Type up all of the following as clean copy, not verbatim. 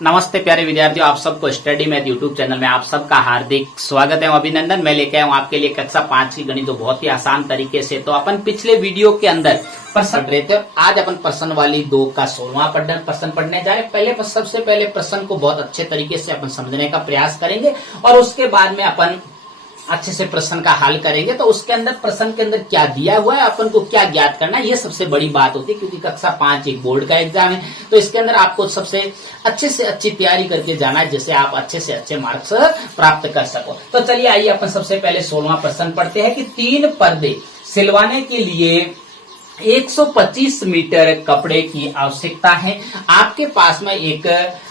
नमस्ते प्यारे विद्यार्थियों, आप सबको स्टडी मैथ यूट्यूब चैनल में आप सबका हार्दिक स्वागत है। अभिनंदन। मैं लेके आया हूँ आपके लिए कक्षा 5 की गणित बहुत ही आसान तरीके से। तो अपन पिछले वीडियो के अंदर प्रश्न पढ़ रहे थे और आज अपन प्रश्न वाली 2 का 16वां प्रश्न पढ़ने जा रहे हैं। सबसे पहले प्रश्न को बहुत अच्छे तरीके से अपन समझने का प्रयास करेंगे और उसके बाद में अपन अच्छे से प्रश्न का हल करेंगे। तो उसके अंदर प्रश्न के अंदर क्या दिया हुआ है, अपन को क्या ज्ञात करना है, ये सबसे बड़ी बात होती है, क्योंकि कक्षा 5 एक बोर्ड का एग्जाम है। तो इसके अंदर आपको सबसे अच्छे से अच्छी तैयारी करके जाना है, जिससे आप अच्छे से अच्छे मार्क्स प्राप्त कर सको। तो चलिए आइए अपन सबसे पहले 16वां प्रश्न पढ़ते हैं कि 3 पर्दे सिलवाने के लिए 125 मीटर कपड़े की आवश्यकता है। आपके पास में एक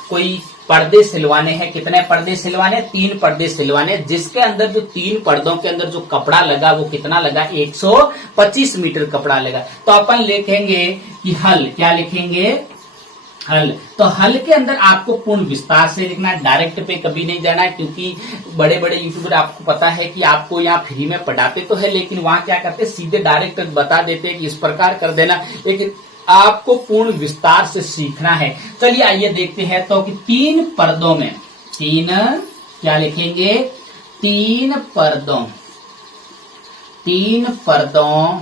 कोई पर्दे सिलवाने हैं। कितने पर्दे सिलवाने? 3 पर्दे सिलवाने, जिसके अंदर जो 3 पर्दों के अंदर जो कपड़ा लगा वो कितना लगा? 125 मीटर कपड़ा लगा। तो अपन लिखेंगे कि हल, क्या लिखेंगे? हल। तो हल के अंदर आपको पूर्ण विस्तार से लिखना है, डायरेक्ट पे कभी नहीं जाना है, क्योंकि बड़े बड़े यूट्यूबर आपको पता है कि आपको यहाँ फ्री में पढ़ाते तो है, लेकिन वहां क्या करते सीधे डायरेक्ट बता देते हैं कि इस प्रकार कर देना, लेकिन आपको पूर्ण विस्तार से सीखना है। चलिए आइए देखते हैं। तो कि 3 पर्दों में, 3 क्या लिखेंगे? 3 पर्दों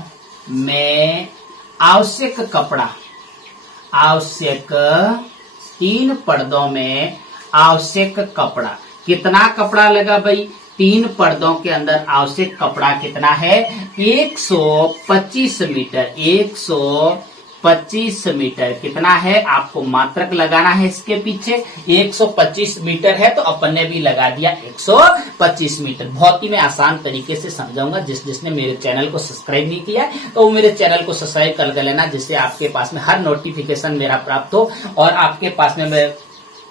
में आवश्यक कपड़ा, 3 पर्दों में आवश्यक कपड़ा, कितना कपड़ा लगा भाई? 3 पर्दों के अंदर आवश्यक कपड़ा कितना है? 125 मीटर। 125 मीटर कितना है? आपको मात्रक लगाना है इसके पीछे। 125 मीटर है तो अपन ने भी लगा दिया 125 मीटर। बहुत ही मैं आसान तरीके से समझाऊंगा। जिसने मेरे चैनल को सब्सक्राइब नहीं किया तो वो मेरे चैनल को सब्सक्राइब कर लेना, जिससे आपके पास में हर नोटिफिकेशन मेरा प्राप्त हो और आपके पास में मैं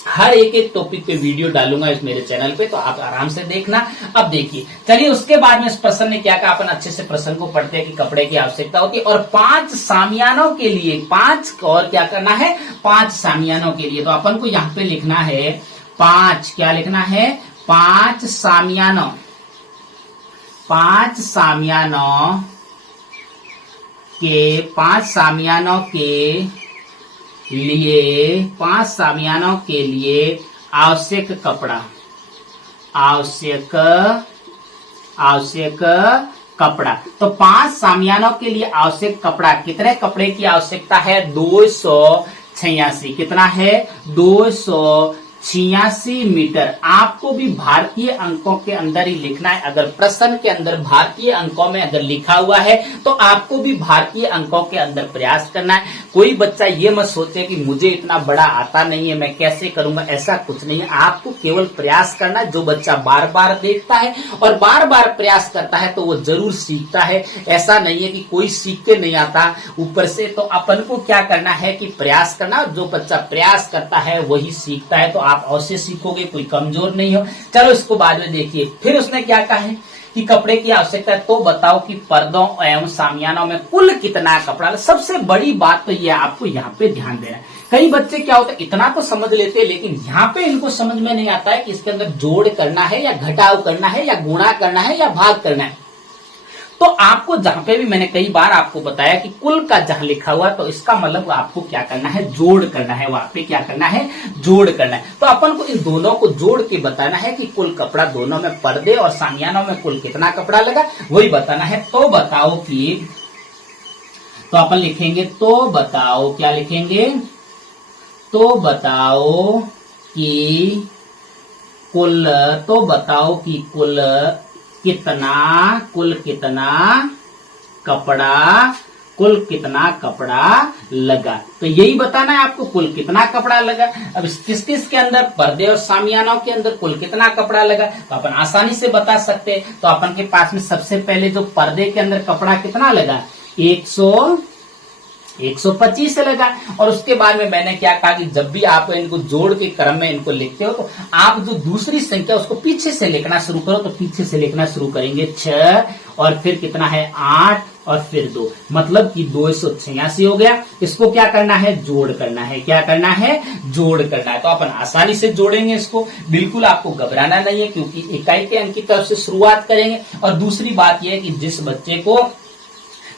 हर एक टॉपिक पे वीडियो डालूंगा इस मेरे चैनल पे, तो आप आराम से देखना। अब देखिए, चलिए उसके बाद में इस प्रश्न ने क्या कहा, अपन अच्छे से प्रश्न को पढ़ते हैं कि कपड़े की आवश्यकता होती है और 5 सामियानों के लिए, 5 और क्या करना है? 5 सामियानों के लिए। तो अपन को यहाँ पे लिखना है 5, क्या लिखना है? 5 सामियानों, 5 सामियानों के लिए 5 सामियानों के लिए आवश्यक कपड़ा, आवश्यक कपड़ा। तो 5 सामियानों के लिए आवश्यक कपड़ा, कितने कपड़े की आवश्यकता है? 286। कितना है? 286 मीटर। आपको भी भारतीय अंकों के अंदर ही लिखना है। अगर प्रश्न के अंदर भारतीय अंकों में अगर लिखा हुआ है तो आपको भी भारतीय अंकों के अंदर प्रयास करना है। कोई बच्चा ये मत सोचे कि मुझे इतना बड़ा आता नहीं है, मैं कैसे करूंगा, ऐसा कुछ नहीं है। आपको केवल प्रयास करना है। जो बच्चा बार बार देखता है और बार बार प्रयास करता है तो वो जरूर सीखता है। ऐसा नहीं है कि कोई सीख के नहीं आता ऊपर से। तो अपन को क्या करना है कि प्रयास करना। जो बच्चा प्रयास करता है वही सीखता है। तो आप अवश्य सीखोगे, कोई कमजोर नहीं हो। चलो इसको बाद में देखिए। फिर उसने क्या कहा है कि कपड़े की आवश्यकता है, तो बताओ कि पर्दों एवं सामियानों में कुल कितना कपड़ा। सबसे बड़ी बात तो ये आपको यहाँ पे ध्यान देना है। कई बच्चे क्या होता है, इतना तो समझ लेते हैं, लेकिन यहाँ पे इनको समझ में नहीं आता है कि इसके अंदर जोड़ करना है या घटाव करना है या गुणा करना है या भाग करना है। तो आपको जहां पे भी मैंने कई बार आपको बताया कि कुल का जहां लिखा हुआ, तो इसका मतलब आपको क्या करना है? जोड़ करना है। वहां पे क्या करना है? जोड़ करना है। तो अपन को इन दोनों को जोड़ के बताना है कि कुल कपड़ा दोनों में, पर्दे और सामियानों में कुल कितना कपड़ा लगा, वही बताना है। तो बताओ कि, तो अपन लिखेंगे तो बताओ, क्या लिखेंगे? तो बताओ कि कुल, तो बताओ कि कुल कितना कपड़ा लगा। तो यही बताना है आपको, कुल कितना कपड़ा लगा। अब किस किस के अंदर? पर्दे और सामियानों के अंदर कुल कितना कपड़ा लगा, तो अपन आसानी से बता सकते हैं। तो अपन के पास में सबसे पहले जो पर्दे के अंदर कपड़ा कितना लगा? 125 लगा। और उसके बाद में मैंने क्या कहा कि जब भी आप इनको जोड़ के क्रम में इनको लिखते हो तो आप जो दूसरी संख्या उसको पीछे से लिखना शुरू करो। तो पीछे से लिखना शुरू करेंगे 6 और फिर कितना है? 8 और फिर 2, मतलब कि 286 हो गया। इसको क्या करना है? जोड़ करना है। क्या करना है? जोड़ करना है। तो अपन आसानी से जोड़ेंगे इसको, बिल्कुल आपको घबराना नहीं है, क्योंकि इकाई के अंक की तरफ से शुरुआत करेंगे। और दूसरी बात यह है कि जिस बच्चे को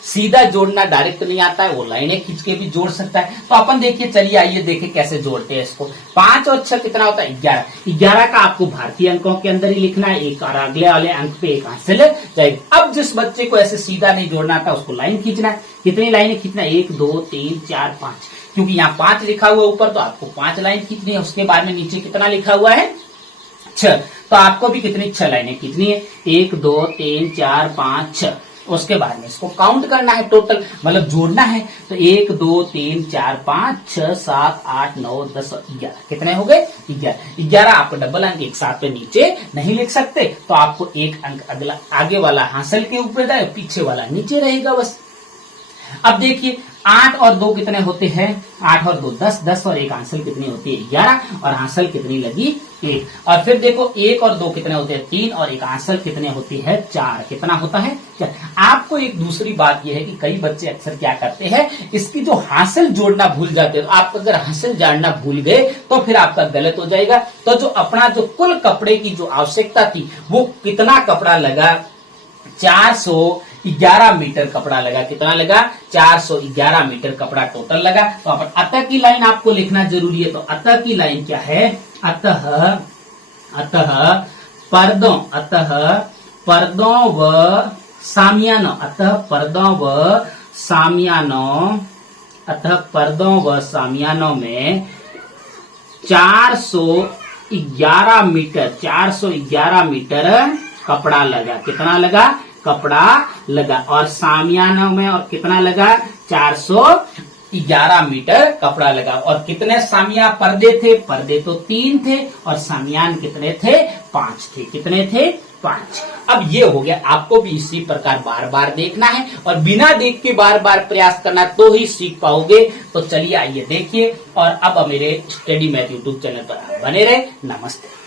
सीधा जोड़ना डायरेक्ट नहीं आता है, वो लाइनें खींच के भी जोड़ सकता है। तो अपन देखिए, चलिए आइए देखें कैसे जोड़ते हैं इसको। 5 और 6 कितना होता है? 11। 11 का आपको भारतीय अंकों के अंदर ही लिखना है, एक और अगले वाले अंक पे एक हासिल जाएगा। अब जिस बच्चे को ऐसे सीधा नहीं जोड़ना था उसको लाइन खींचना है। कितनी लाइनें खींचना है? 1 2 3 4 5, क्योंकि यहाँ 5 लिखा हुआ ऊपर, तो आपको 5 लाइन खींचनी है। उसके बाद में नीचे कितना लिखा हुआ है? 6, तो आपको भी कितनी 6 लाइनें खींचनी है। 1 2 3 4 5 6। उसके बाद में इसको काउंट करना है, टोटल मतलब जोड़ना है। तो 1 2 3 4 5 6 7 8 9 10 11, कितने हो गए? 11। 11 आप डबल अंक एक साथ पे नीचे नहीं लिख सकते, तो आपको एक अंक अगला आगे वाला हासिल के ऊपर जाए, पीछे वाला नीचे रहेगा बस। अब देखिए 8 और 2 कितने होते हैं? 8 और 2 10, 10 और 1 हासिल कितनी होती है? 11, और हासिल कितनी लगी? 1। और फिर देखो 1 और 2 कितने होते हैं? 3, और 1 हासिल कितने होती है? 4। कितना होता है? 4। आपको एक दूसरी बात यह है कि कई बच्चे अक्सर क्या करते हैं, इसकी जो हासिल जोड़ना भूल जाते हैं। तो आप अगर हासिल जानना भूल गए तो फिर आपका गलत हो जाएगा। तो जो अपना जो कुल कपड़े की जो आवश्यकता थी, वो कितना कपड़ा लगा? 411 मीटर कपड़ा लगा। कितना लगा? 411 मीटर कपड़ा टोटल लगा। तो अपन अतः की लाइन आपको लिखना जरूरी है। तो अतः की लाइन क्या है? अतः पर्दों व सामियानों, अतः पर्दों व सामियानों में 411 मीटर कपड़ा लगा। कितना लगा? कपड़ा लगा। और सामियानों में और कितना लगा? 411 मीटर कपड़ा लगा। और कितने सामिया पर्दे थे? पर्दे तो 3 थे, और सामियान कितने थे? 5 थे। कितने थे? 5। अब ये हो गया। आपको भी इसी प्रकार बार बार देखना है, और बिना देख के बार बार प्रयास करना, तो ही सीख पाओगे। तो चलिए आइए देखिए, और अब मेरे स्टडी मैथ यूट्यूब चैनल पर बने रहे। नमस्ते।